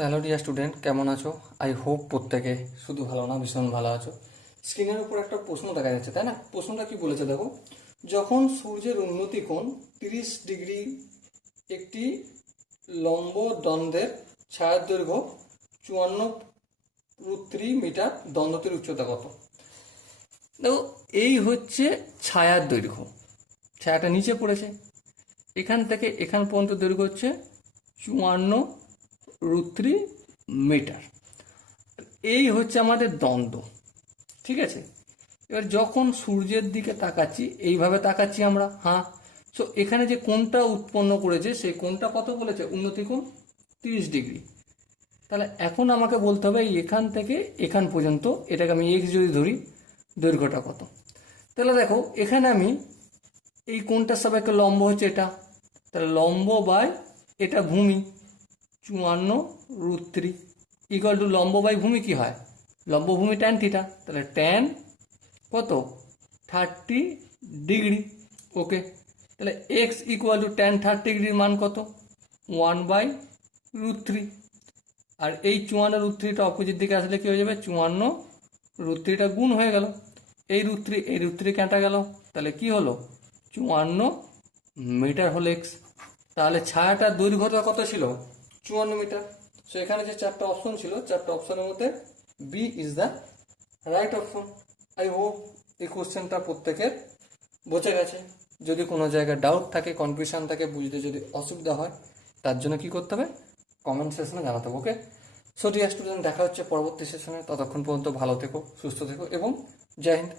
Hello dear student, কেমন আছো? I hope প্রত্যেকে শুধু ভালো না, ভীষণ ভালো আছো। স্ক্রিনের উপর একটা প্রশ্ন দেখা যাচ্ছে, তাই না? প্রশ্নটা কি বলেছে দেখো। যখন সূর্যের উন্নতি কোণ 30 ডিগ্রি, একটি লম্ব দ্বন্দ্বের ছায়ার দৈর্ঘ্য 54√3 মিটার, দ্বন্দ্বটির উচ্চতা কত? দেখো, এই হচ্ছে ছায়ার দৈর্ঘ্য। ছায়াটা নিচে পড়েছে, এখান থেকে এখান পর্যন্ত দৈর্ঘ্য হচ্ছে 54√3 মিটার। এই হচ্ছে আমাদের দ্বন্দ্ব, ঠিক আছে? এবার যখন সূর্যের দিকে তাকাচ্ছি, এইভাবে তাকাচ্ছি আমরা, হ্যাঁ। সো এখানে যে কোণটা উৎপন্ন করেছে সেই কোণটা কত বলেছে? উন্নতি কোণ 30 ডিগ্রি। তাহলে এখন আমাকে বলতে হবে এখান থেকে এখান পর্যন্ত, এটাকে আমি এক্স যদি ধরি, দৈর্ঘ্যটা কত? তাহলে দেখো, এখানে আমি এই কোণটার সাপেক্ষে লম্ব হচ্ছে এটা, তাহলে লম্ব বাই এটা ভূমি 54√3 ইকুয়াল টু লম্ব বাই ভূমি কি হয়? লম্ব ভূমি ট্যান থিটা, তাহলে ট্যান কত? 30 ডিগ্রি। ওকে, তাহলে এক্স ইকুয়াল টু ট্যান 30 ডিগ্রির মান কত? 1/√3। আর এই 54√3টা অপোজিট দিকে আসলে কি হয়ে যাবে? 54√3টা গুণ হয়ে গেল, এই √3 এই √3 কাটা গেল, তাহলে কি হলো? 54 মিটার হলো এক্স। তাহলে ছায়াটার দৈর্ঘ্যটা কত ছিল? 54 মিটার। সো এখানে যে চারটা অপশন ছিল, চারটা অপশনের মধ্যে B is the right option. I hope এই কোশ্চেনটা প্রত্যেকের বোঝা গেছে। যদি কোনো জায়গায় ডাউট থাকে, কনফিউশন থাকে, বুঝতে যদি অসুবিধা হয়, তার জন্য কি করতে হবে? কমেন্ট সেকশনে জানাতে হবে। ওকে, সো ডিয়ার স্টুডেন্ট, দেখা হচ্ছে পরবর্তী সেশনে। ততক্ষণ পর্যন্ত ভালো থেকো, সুস্থ থেকো এবং জয় হিন্দ।